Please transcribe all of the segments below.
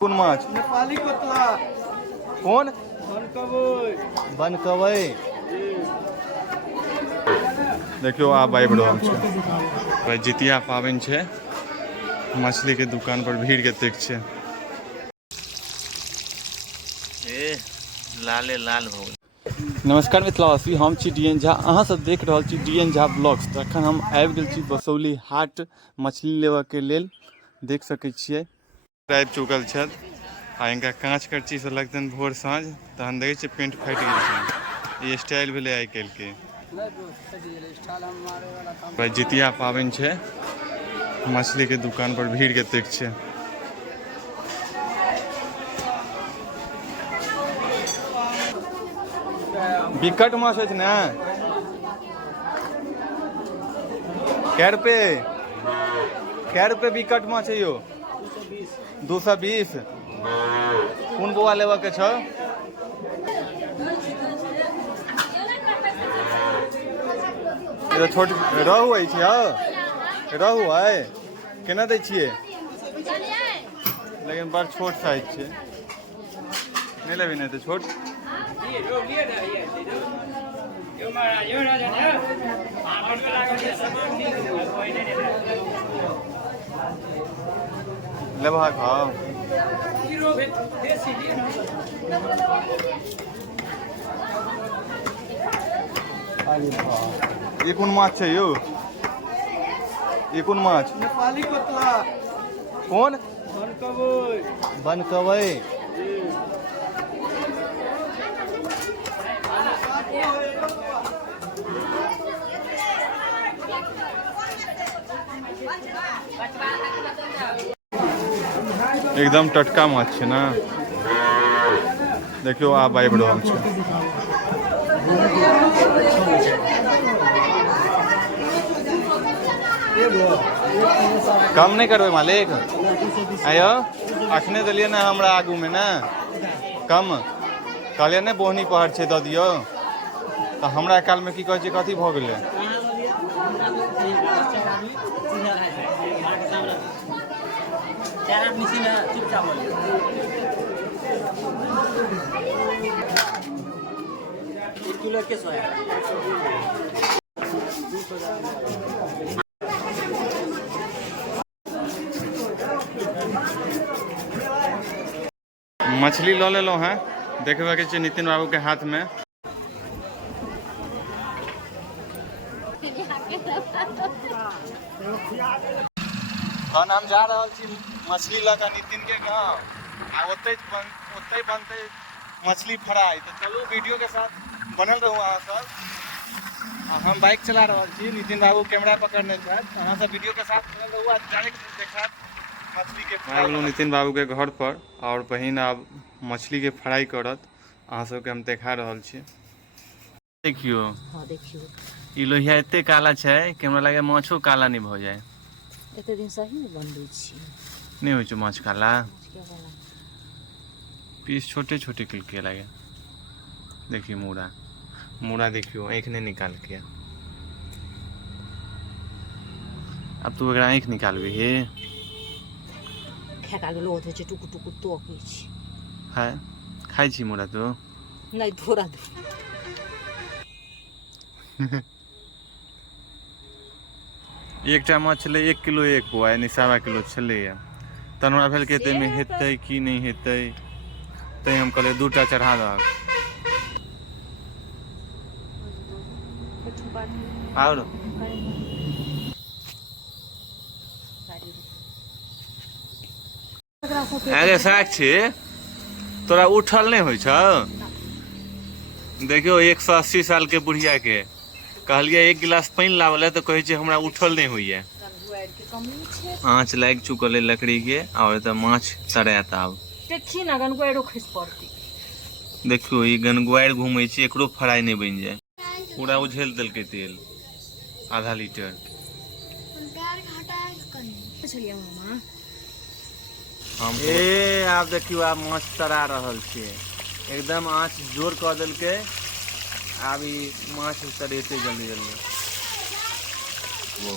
कौन माछ? नेपाली कतला। कौन? बनकवई। देखियो आप आबि रहल छै। जितिया पाबनि छै, मछली के दुकान पर भीड़ कतेक छै। लाले लाल हो। नमस्कार मिथिलावासी, हम छी डी एन झा। अहाँ सब देख रहल छी डी एन झा ब्लॉग्स। तो अखन हम आबि गेल छी बसौली हाट मछली लेवा के लेल। देख सकै छियै आबि चुकल छथि आ इनका काँच करची से लगतनि भोर साँझ, तहन देखै छियै पेंट फाटि गेल छै। ई स्टाइल भेलै आइ काल्हि के। जितिया पाबनि छै, मछली के दुकान पर भीड़ कतेक छै। बिकट माछ अछि ने? कै रुपए बिकट माछ है यो? 220। कौन बौआ लेवा के छौ? छोट रहू अछि यौ? रहू है केना दै छियै? लेकिन बड़ छोट साइज छै, नहीं लेबी नहीं तो छोट। लेबा खाओ। ये कौन माछ है यो? ये कौन माछ? नेपाली कतला। कौन? बनकवई। एकदम टटका माछ छै ना। देखियो आप आबि रहल छै। कम नहीं करबे मालिक? आयो अखने दिलिए ना हमरा आगू में ना कम कहलिए ने बोहनी पहाड़ छै दऽ दियो। तो हमरा काल में की कहै छै, कथी भऽ गेलै? मछली लो ले लो हैं, देखबे के छै नितिन बाबू के हाथ में। हम जा रहल छी मछली लऽ कऽ नितिन के गाँव, आ ओतै बनतै मछली फ्राई। तो चलू वीडियो के साथ बनल रहू अहाँ सब। हम बाइक चला रहल छी, नितिन बाबू कैमरा पकड़ने छथि। अहाँ सब वीडियो के साथ बनल रहू आ डायरेक्ट देखात मछली के फ्राई। नितिन बाबू के घर पर और बहिन आब मछली के फ्राई करत। अहाँ सबके हम देखा रहल छी। देखियो हाँ देखियो ई लोहिया एते काला छै कि हमरा लागे माछो काला नहीं भ जाए। एते दिन सही में बनबै छी नहीं हो माछ काला। के वाला पीस छोटे छोटे के लगे। देखिए मूड़ा देखियो आँख नहीं निकाल के। अब तू एकरा आँख निकालबी हे? खेका गेलो होते छै टुकु टुकु तोकै छी। है खाई छी मूड़ा तू? नहीं थोड़ा दे। एकटा माछ छलै 1 किलो 1 पौआ, यानी 1.25 किलो छलैया। तहन हमरा भेल कि में हेतै कि नहीं हेतै, तैं हम कहलिए 2टा चढ़ा दहक। और अरे साक्षी तोरा उठल नहीं होइ छौ? देखियो 180 साल के बुढ़िया के कहलिए 1 गिलास पानी लावल है तो कहे छै हमरा उठल नहीं होइए। आँच लाग चुकल है लकड़ी के और तो माछ तरात। आब देखी ना गनगुआइरो खस पड़ती। देखियो ई गनगुआइर घूमै छै, एकरो फ्राई नहीं बन जाए। पूरा उझेल देलकै तेल आधा लीटर। ए आप देखियो आप माछ तरा रहल छै, एकदम आँच जोर कऽ देलकै। आब ई माछ तरेते जल्दी जल्दी। वो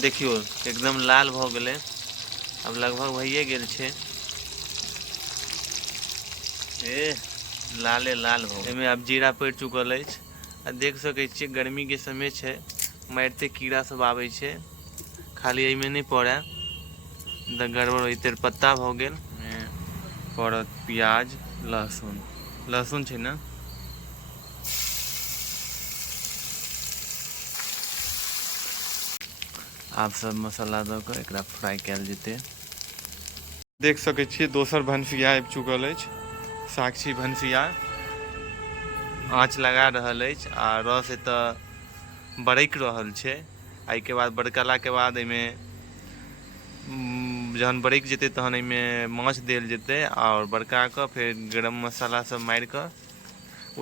देखियो एकदम लाल भ गेलै। अब लगभग भइए गेल छै। ए लाले लाल हो एमे अब जीरा पड़ चुकल अछि आ देख सकै छियै गर्मी के समय छै मारिते कीड़ा सब आबै छै खाली एहिमे नहीं पड़े गड़बड़ होई तेजपत्ता भ गेल पड़त प्याज लहसुन लहसुन छै ना आप सब मसाला दऽ कऽ एकरा फ्राई कयल जेतै देख सकै छियै दोसर भनसिया आबि चुकल अछि साक्षी भनसिया आँच लगा रहल अछि आ रस एतऽ बरकि रहल छै एहिके बाद बरकलाके बाद एहिमे जहन बरकि जेतै तहन एहिमे माछ देल जेतै आओर बरका कऽ फेर गरम मसाला सब मारि कऽ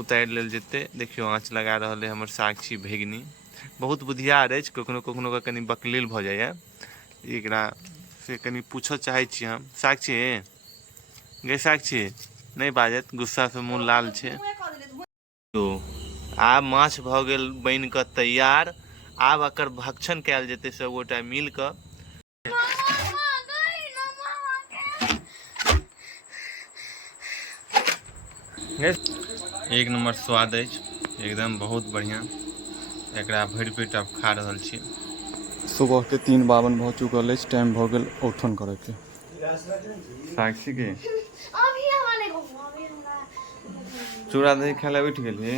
उतारि लेल जेतै देखियौ आँच लगा रहल अइ हमर साक्षी भगिनी बहुत बुधियार अछि कखनो कखनो कऽ कनि बकलेल भऽ जाइए एकरा से कनि पूछऽ चाहै छी हम साक्षी गे साक्षी नहीं बाजत गुस्सा से मुँह लाल छै तो आब माछ भऽ गेल बनि कऽ तैयार आब एकर भक्षण कयल जेतै सबगोटा मिल कऽ एक नंबर स्वाद अछि एकदम बहुत बढ़िया एकरा भरि पेट आब खा रहल छी सुबह के 3:52 भऽ चुकल अछि टाइम भऽ गेल औठन करऽ के साक्षी के चूड़ा दही खाय लए उठि गेली